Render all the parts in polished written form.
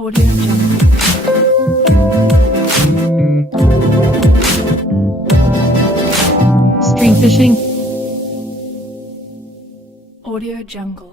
Audio Jungle. Stream fishing. Audio Jungle.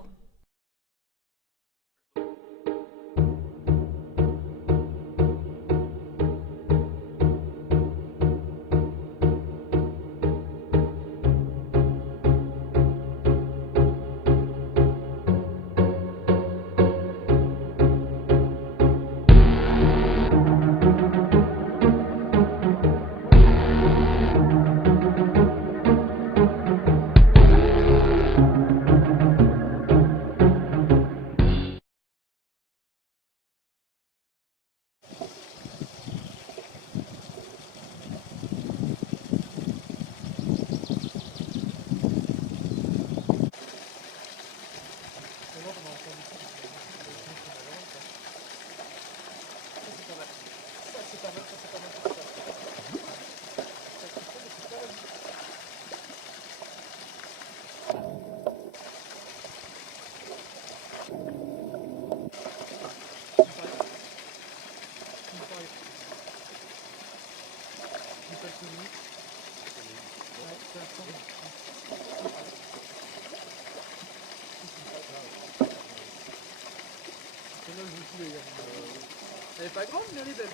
Elle est pas grande mais elle est belle.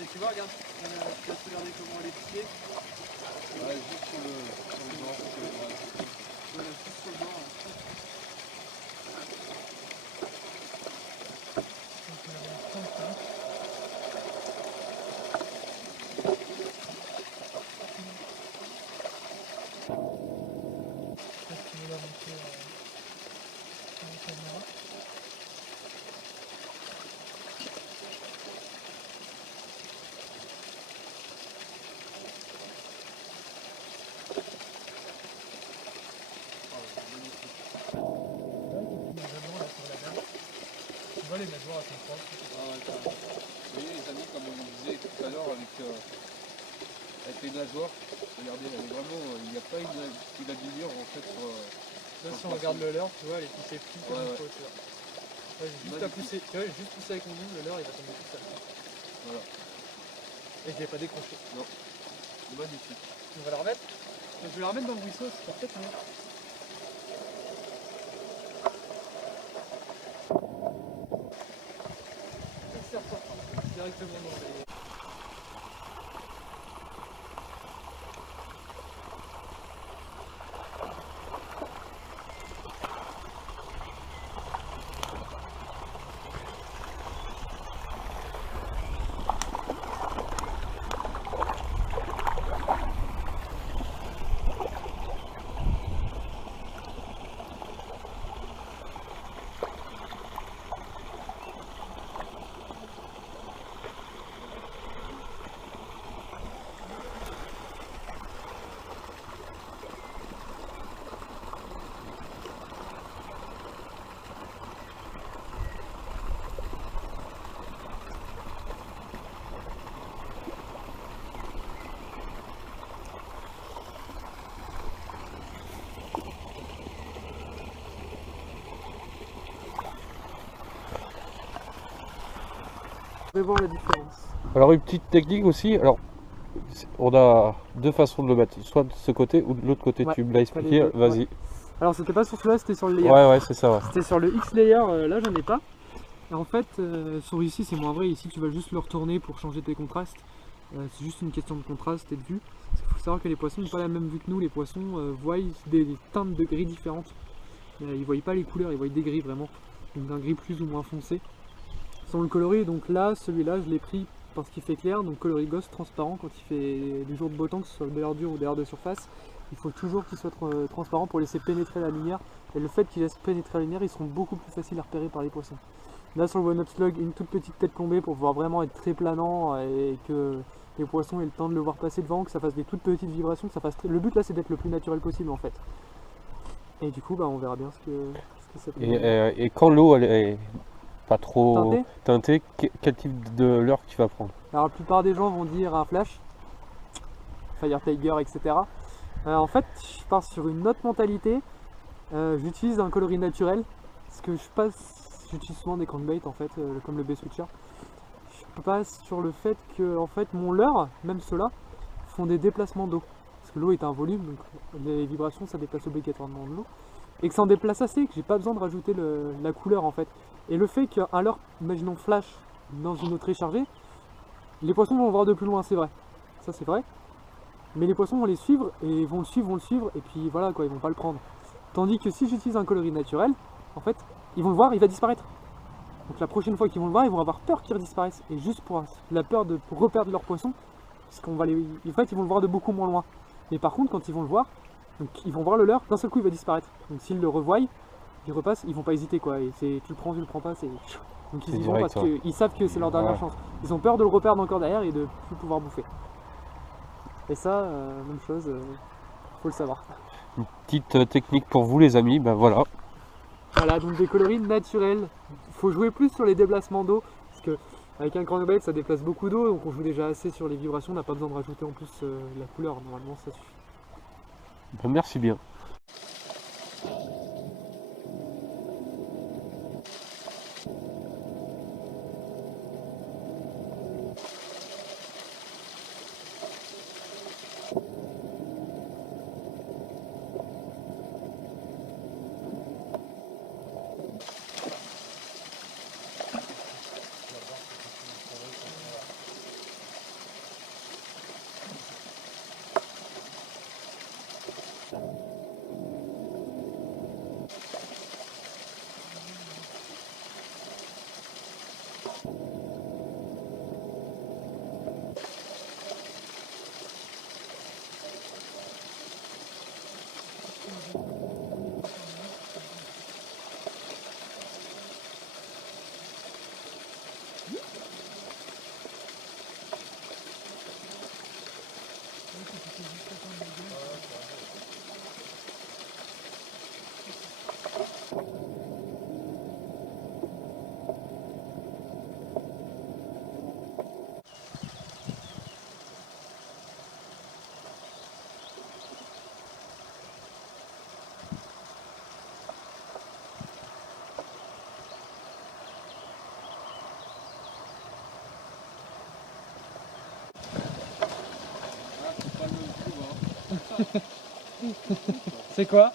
Et tu vois, regarde, tu vas te regarder comment elle est pliée. Ouais, juste sur le bord. Voilà, juste sur le bord. Tu vois les nageoires à son propre. Ah ouais, carrément. Vous voyez les amis, comme on disait tout à l'heure avec les nageoires, regardez, elle est vraiment, il n'y a pas une habillure en fait sur. Là, si on regarde le leurre, tu vois, elle est poussée plus comme il faut, tu vois. Ouais, j'ai juste à pousser, tu vois, j'ai juste poussé avec mon ongle, le leurre il va tomber tout seul. Voilà. Et je l'ai pas décroché. Non. Magnifique. On va la remettre. Je vais la remettre dans le ruisseau, c'est peut-être mieux. C'est ressorti directement dans les... On va voir la différence. Alors une petite technique aussi, alors on a deux façons de le mettre, soit de ce côté ou de l'autre côté, Ouais, tu me l'as expliqué, les deux, vas-y. ouais. Alors c'était pas sur celui-là, c'était sur le layer. Ouais, c'est ça, ouais. C'était sur le X layer, là j'en ai pas. Et en fait, sur ici c'est moins vrai, ici tu vas juste le retourner pour changer tes contrastes. C'est juste une question de contraste et de vue. Parce qu'il faut savoir que les poissons n'ont pas la même vue que nous, les poissons voient des teintes de gris différentes. Ils voient pas les couleurs, ils voient des gris vraiment. Donc d'un gris plus ou moins foncé. Sans le coloris, donc là, celui-là je l'ai pris parce qu'il fait clair, donc coloris Ghost transparent quand il fait des jours de beau temps, que ce soit le dur ou d'air de surface. Il faut toujours qu'il soit transparent pour laisser pénétrer la lumière. Et le fait qu'il laisse pénétrer la lumière, ils seront beaucoup plus faciles à repérer par les poissons. Là sur le One Up Slug, une toute petite tête plombée pour pouvoir vraiment être très planant et que les poissons aient le temps de le voir passer devant, que ça fasse des toutes petites vibrations, que ça fasse Le but là c'est d'être le plus naturel possible en fait. Et du coup on verra bien ce que ça peut donner. Et quand l'eau elle est pas trop Teintée, quel type de leurre tu vas prendre? Alors la plupart des gens vont dire un flash, Fire Tiger, etc. En fait, je pars sur une autre mentalité. J'utilise un coloris naturel parce que je j'utilise souvent des crankbaits en fait, comme le B-Switcher. Je passe sur le fait que en fait mon leurre, même ceux-là, font des déplacements d'eau. Parce que l'eau est un volume, donc les vibrations ça déplace obligatoirement de l'eau. Et que ça en déplace assez, que j'ai pas besoin de rajouter la couleur en fait. Et le fait qu'un leurre, imaginons flash dans une eau très chargée, les poissons vont le voir de plus loin, c'est vrai. Ça c'est vrai. Mais les poissons vont les suivre et vont le suivre, et puis voilà quoi, ils vont pas le prendre. Tandis que si j'utilise un coloris naturel, en fait, ils vont le voir, il va disparaître. Donc la prochaine fois qu'ils vont le voir, ils vont avoir peur qu'il disparaisse. Et juste pour la peur de reperdre leur poisson, parce qu'on va en fait, ils vont le voir de beaucoup moins loin. Mais par contre, quand ils vont le voir, donc ils vont voir le leur, d'un seul coup il va disparaître. Donc s'ils le revoient, ils repassent, ils vont pas hésiter quoi. Et tu le prends pas, c'est. Donc ils y vont direct, parce qu'ils savent que c'est leur dernière chance. Ils ont peur de le reperdre encore derrière et de plus pouvoir bouffer. Et ça, même chose, faut le savoir. Une petite technique pour vous les amis, ben voilà. Voilà, donc des coloris naturels. Il faut jouer plus sur les déplacements d'eau, parce que avec un crankbait ça déplace beaucoup d'eau, donc on joue déjà assez sur les vibrations, on n'a pas besoin de rajouter en plus la couleur, normalement ça suffit. Ben, merci bien. C'est quoi?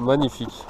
Magnifique.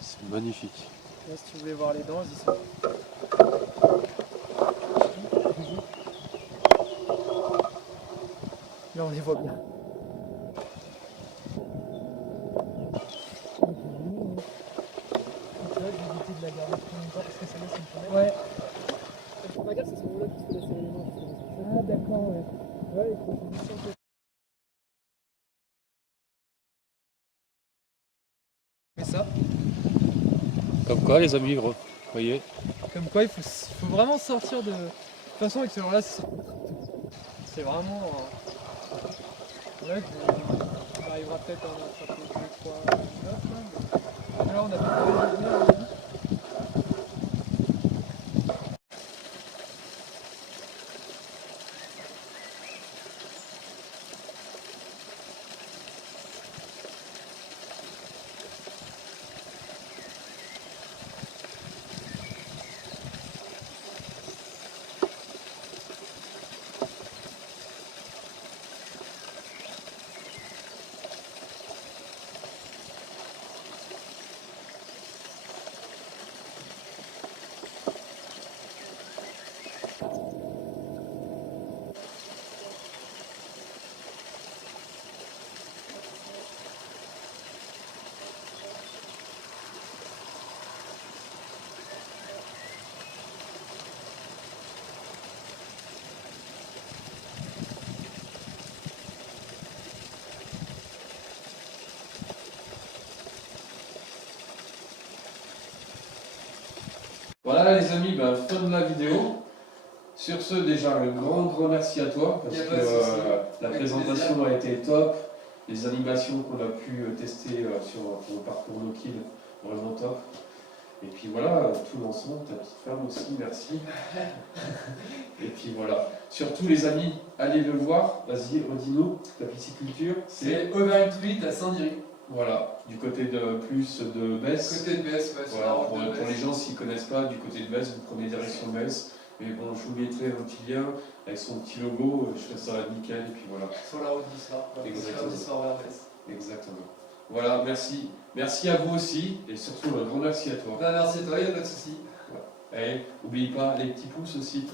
C'est magnifique. Là, si tu voulais voir les dents, dis ça. Là, on les voit bien. garder plus longtemps parce que celle-là c'est une femelle. Ouais. Il faut pas dire que c'est ce moment-là qu'il faut laisser les mains. Ah d'accord, ouais. Ouais, il faut juste changer. Mais ça, Comme quoi, les amis, vous voyez. comme quoi il faut vraiment sortir de... De toute façon avec ce genre-là, c'est vraiment... Là, on arrivera peut-être à en attraper 2, 3, 9 là. Là, on a pas de venir. Voilà les amis, ben, fin de la vidéo. Sur ce, déjà un grand merci à toi parce que la présentation a été top. Les animations qu'on a pu tester pour le parcours No Kill, vraiment top. Et puis voilà, tout l'ensemble, ta petite femme aussi, merci. Et puis voilà. Surtout les amis, allez le voir. Vas-y, redis-nous, ta pisciculture. C'est Auvergne Truite à Saint-Diry. Voilà, du côté de plus de Metz. Côté de Metz, ouais, sur la Voilà, route pour de les Metz. gens s'ils ne connaissent pas, du côté de Metz, vous prenez direction Metz. Mais bon, je vous mettrai un petit lien avec son petit logo, je ferai ça nickel, et puis voilà. Sur la route d'Issoire. Exactement. Sur d'Issoire vers Metz. Exactement. Voilà, merci. Merci à vous aussi, et surtout un grand merci à toi. Ben, merci à toi, il n'y a pas de souci. Allez, n'oublie pas les petits pouces aussi.